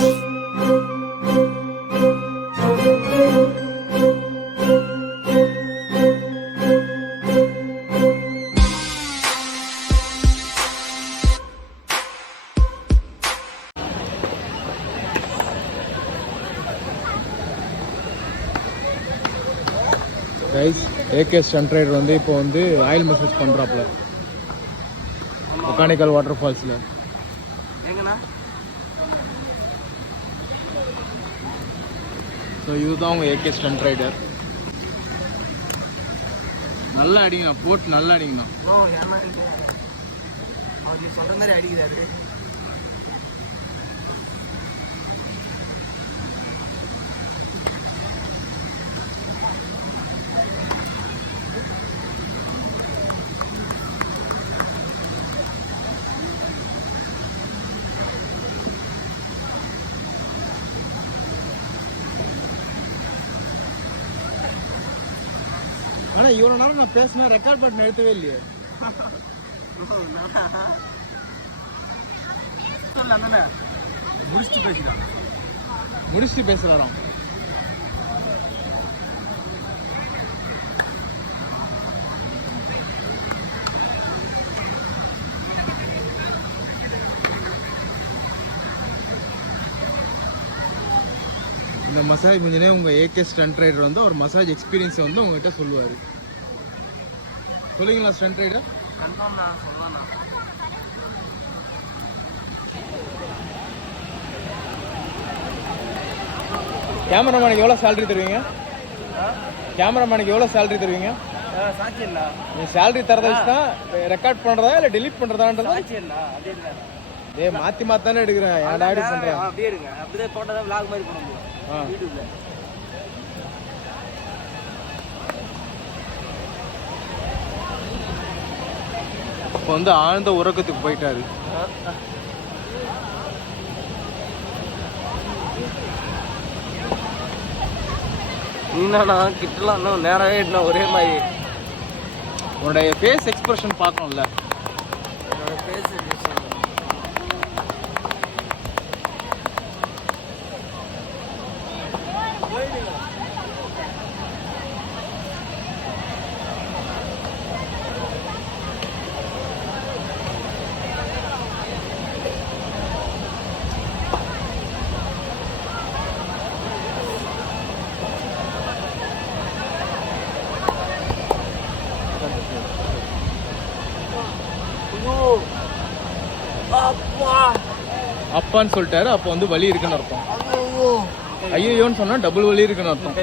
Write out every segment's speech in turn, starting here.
Guys AKSTUNTRIDER வந்து இப்போ வந்து ஆயில் மசாஜ் பண்ணுறாப்புல மெக்கானிக்கல் வாட்டர் ஃபால்ஸில். ஸோ இதுதான் உங்கள் AKSTUNTRIDER. நல்லா அடிங்கண்ணா, போட்டு நல்லா அடிங்கண்ணா. அவர் நீ சொல்கிற மாதிரி அடிக்கிறாரு. ஆனால் இவ்வளோ நேரம் நான் பேசினா ரெக்கார்ட் பட்டன் எடுத்தவே இல்லையே. முடிச்சுட்டு பேசுகிறாராம். இந்த மசாஜ் முடிஞ்சனே உங்கள் AKSTUNTRIDER வந்து ஒரு மசாஜ் எக்ஸ்பீரியன்ஸை வந்து உங்ககிட்ட சொல்லுவார். சொல்லுங்களா STUNTRIDER? கேமராமேனுக்கு எவ்வளோ சேலரி தருவீங்க? கேமராமேனுக்கு எவ்வளோ சேலரி தருவீங்க? நீ சேலரி தரதை வச்சு தான் ரெக்கார்ட் பண்ணுறதா இல்லை டெலீட் பண்ணுறதான்றது? ஏ மாற்றி மாத்தானே எடுக்கிறேன். ஏன்டா அப்படி பண்ணுறேன்? அப்படியே எடுங்க, அப்படியே போட்டால் தான் vlog மாதிரி பண்ண முடியும் யூடியூப்ல. இப்போ வந்து ஆழ்ந்த உறக்கத்துக்கு போயிட்டாரு. நீனா கிட்டலாம் இன்னும் நேரவே என்ன ஒரே மாதிரி உன்னுடைய ஃபேஸ் எக்ஸ்பிரஷன் பார்க்கணும்ல. என்னோட ஃபேஸ் அப்பான்னு சொல்லிட்டாரு. அப்போ வந்து வலி இருக்குன்னு அர்த்தம். ஐயோன்னு சொன்னா டபுள் வலி இருக்குன்னு அர்த்தம்.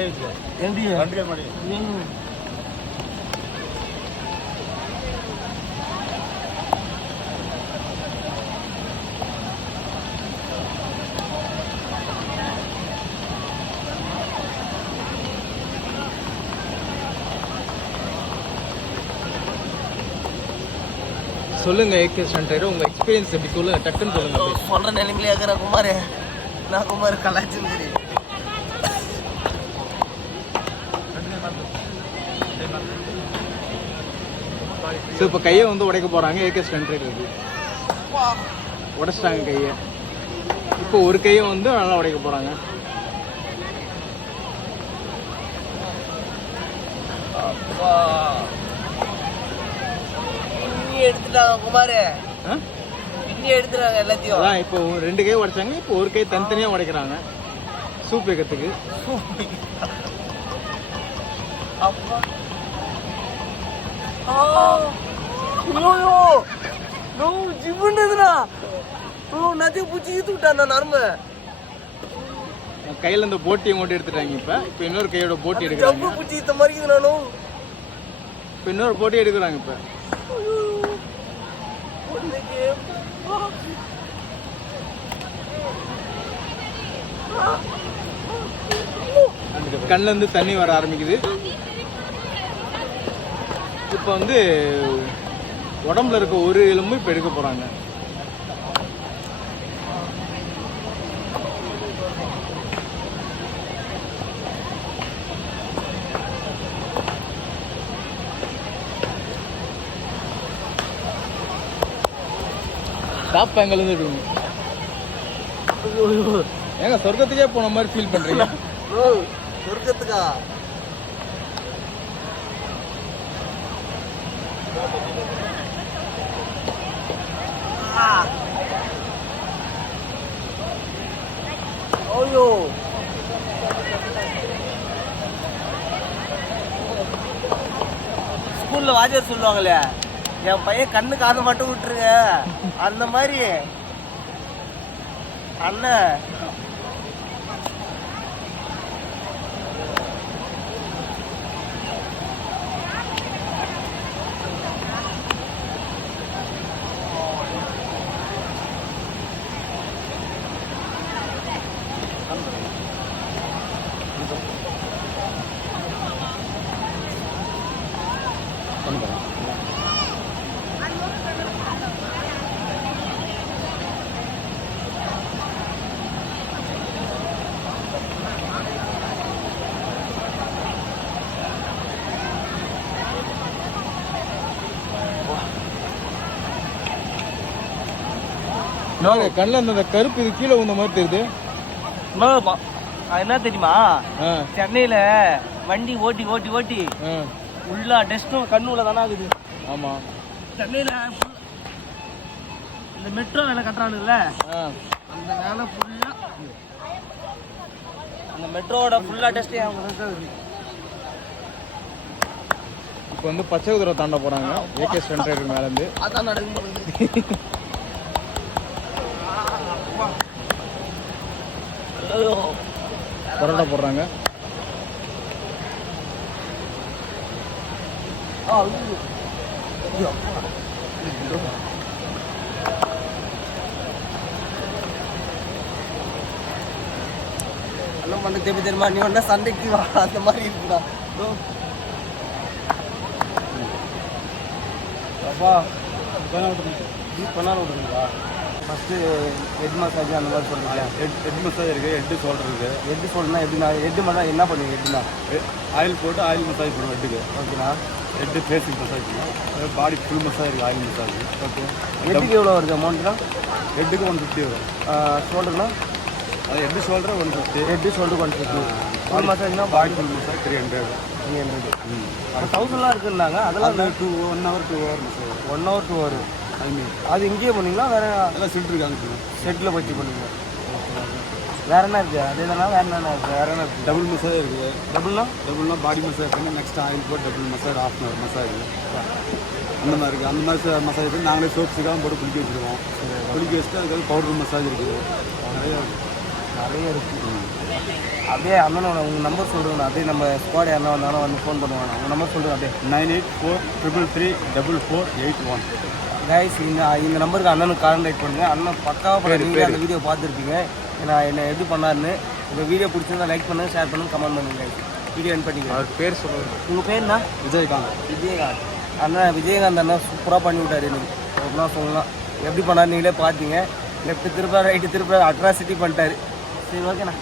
சொல்லுங்க AKSTUNTRIDER, உங்க எக்ஸ்பீரியன்ஸ் எப்படி சொல்லுங்க, டக்குன்னு சொல்லுங்க. சொல்ற நிலைமையில இருக்கிற குமார், நான் குமார் கலாச்சிருந்தேன். ஸோ இப்போ கையை வந்து உடைக்க போறாங்க AKSTUNTRIDER. உடைச்சிட்டாங்க கையை. இப்போ ஒரு கையை வந்து நல்லா உடைக்க போறாங்க. எடுத்துட்டாங்க குமார், இன்னி எடுத்துறாங்க எல்லாத்தையும். அதான் இப்போ ரெண்டு கை உடைச்சாங்க. இப்போ ஒரு கை தனித்தனியா உடைக்கிறாங்க சூப் வைக்கிறதுக்கு. அப்பா ஜிம்முன்றதுனா நதியை பூச்சி ஈத்து விட்டான் நரம்பு. கையில இந்த போட்டியை மட்டும் எடுத்துட்டாங்க. இப்போ இன்னொரு கையோட போட்டி எடுக்கிறாங்க. பூச்சி ஈத்த மாதிரி நானும் இப்போ இன்னொரு போட்டி எடுக்கிறாங்க. இப்போ கண்ணுல இருந்து தண்ணி வர ஆரம்பிக்குது. இப்போ வந்து உடம்புல இருக்க ஒரு எலும்பு இப்போ எடுக்க போறாங்க. டாப் பேங்கில் இருந்து எடுக்கணும். ஏங்க சொர்க்கத்துக்கே போன மாதிரி ஃபீல் பண்றீங்க? ப்ரோ சொர்க்கத்துக்கா? ஓயோ ஸ்கூல்ல வாத்தியார் சொல்லுவாங்களே, என் பையன் கண்ணு காதை மட்டும் விட்டுருங்க, அந்த மாதிரி அண்ணன். கண்ணில் அந்த கருப்பு இது கீழே வந்த மாதிரி தெரியுது. என்ன தெரியுமா, சென்னையில வண்டி ஓட்டி ஓட்டி ஓட்டி உள்ள டெஸ்டும் கண்ணு உள்ள தானே ஆகுது. ஆமா, சென்னையில இந்த மெட்ரோ வேலை கட்டுறானுல்ல, அந்த வேலை ஃபுல்லா அந்த மெட்ரோவோட ஃபுல்லா டெஸ்டே அவங்க. இப்போ வந்து பச்சை குதிரை தாண்ட போறாங்க AKSTUNTRIDER மேல இருந்து. அதான் நடக்குது. பரோட்டா போடுறாங்க. அண்ணன் பண்ண தெரியுமா, நீ ஒன்னா சண்டைக்கு வா, அந்த மாதிரி இருக்குதா அப்பா? கொண்டாட விட்டுருங்களா? ஃபஸ்ட்டு ஹெட் மசாஜ் அந்த மாதிரி சொல்லுங்க. ஹெட் மசாஜ் இருக்குது, ஹெட்டு ஷோல்டர் இருக்குது. ஹெட் ஷோல்டர்னா எப்படின்னா, ஹெட்டு மட்டும் என்ன பண்ணுவீங்க? ஹெட்டுனா ஆயில் போட்டு ஆயில் மசாஜ் பண்ணுவோம் ஹெட்டுக்கு. ஓகேண்ணா. ஹெட்டு ஃபேஸிங் மசாஜ் பண்ணுவோம். பாடி ஃபுல் மசாஜ் இருக்குது, ஆயில் மசாஜ். ஓகே. ஹெட்டுக்கு எவ்வளோ வருது அமௌண்ட்னா? ஹெட்டுக்கு 150 வரும். ஷோல்டர்னா அது head shoulder 150. Head shoulder 150. Full மசாஜ்னா பாடி ஃபுல் மசாஜ் 300. 300. அப்போ 1000 இருக்குன்னாங்க. அதெல்லாம் 1 hour 2 hour massage. 1 hour 2 hour. அது இங்கேயே பண்ணுவீங்களா? வேறு எல்லாம் செட் இருக்காங்க, செட்டில் வச்சு பண்ணுவீங்க. வேறு என்ன இருக்குது? அதே தானே? வேறு என்ன இருக்குது? வேறு என்ன இருக்குது? டபுள் மசாஜ் இருக்குது. டபுள்னா பாடி மசாஜ் பண்ணி நெக்ஸ்ட் ஆயில் போட்டு டபுள் மசாஜ் 1/2 hour மசாஜ் அந்த மாதிரி இருக்குது. அந்த மாதிரி மசாஜ் பண்ணி நாங்களே சோப்ஸுக்காக போட்டு குளிக்க வச்சுருவோம். குளிக்க வச்சுட்டு அதுக்கு பவுடர் மசாஜ் இருக்குது. நிறைய இருக்குது. அப்படியே அண்ணனோட உங்கள் நம்பர் சொல்லுங்கண்ணா. அப்படியே நம்ம ஸ்குவாட் யாரா வந்தாலும் வந்து ஃபோன் பண்ணுவாங்க. உங்கள் நம்பர் சொல்லுங்கள். அப்படியே 9843334481. கைஸ், இந்த நம்பருக்கு அண்ணனுக்கு கான்டாக்ட் பண்ணுங்கள். அண்ணன் பக்காவாக பண்ண நீங்கள் அந்த வீடியோ பார்த்துருப்பீங்க. நான் என்ன எப்படி பண்ணாருன்னு. இந்த வீடியோ பிடிச்சிருந்தா லைக் பண்ணுங்கள், ஷேர் பண்ணுங்கள், கமெண்ட் பண்ணுங்கள். வீடியோ என் பண்ணிக்கிறேன். அவர் பேர் சொல்லுங்கள். உங்கள் பேர்னா? விஜயகாந்த். அண்ணன் விஜயகாந்த் அண்ணா சூப்பராக பண்ணி விட்டார். எனக்கு அப்படின்னா சொல்லலாம். எப்படி பண்ணார் நீங்களே பார்த்தீங்க. லெஃப்ட்டு திருப்ப ரைட்டு திருப்ப அட்ராசிட்டி பண்ணிட்டாரு. சரி, ஓகேண்ணா.